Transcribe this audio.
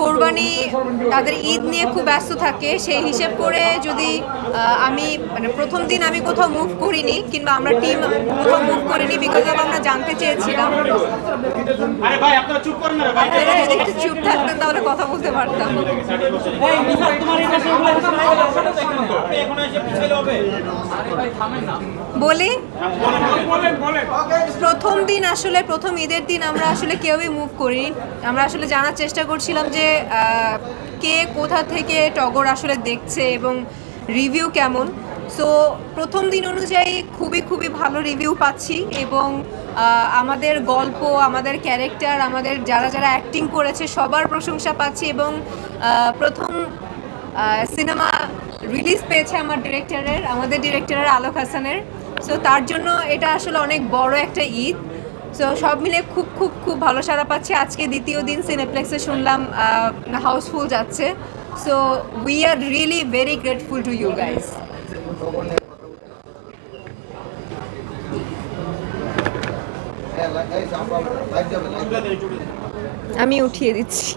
কোরবানি তাদের ঈদ নিয়ে খুব ব্যস্ত থাকে, সেই হিসেব করে যদি আমি মানে প্রথম দিন আমি কোথাও মুভ করিনি কিংবা আমরা টিম কোথাও মুভ করিনি, বিকজ অফ আমরা জানতে চেয়েছিলাম। আপনারা যদি একটু চুপ থাকতেন তাহলে কথা বলতে পারতাম। বলি প্রথম দিন আসলে প্রথম ঈদের দিন আমরা আসলে কেউই মুভ করিনি। আমরা আসলে জানার চেষ্টা করছিলাম যে কে কোথা থেকে টগর আসলে দেখছে এবং রিভিউ কেমন। সো প্রথম দিন অনুযায়ী খুবই ভালো রিভিউ পাচ্ছি এবং আমাদের গল্প, আমাদের ক্যারেক্টার, আমাদের যারা যারা অ্যাক্টিং করেছে সবার প্রশংসা পাচ্ছি এবং প্রথম সিনেমা রিলিজ পেয়েছে আমাদের ডিরেক্টরের আলোক হাসানের। সো তার জন্য এটা আসলে অনেক বড় একটা ঈদ। সো সব মিলে খুব ভালো সাড়া পাচ্ছি। আজকে দ্বিতীয় দিন সিনেপ্লেক্সে শুনলাম হাউসফুল যাচ্ছে। So we are really very grateful to you guys. আমি উঠিয়ে দিচ্ছি।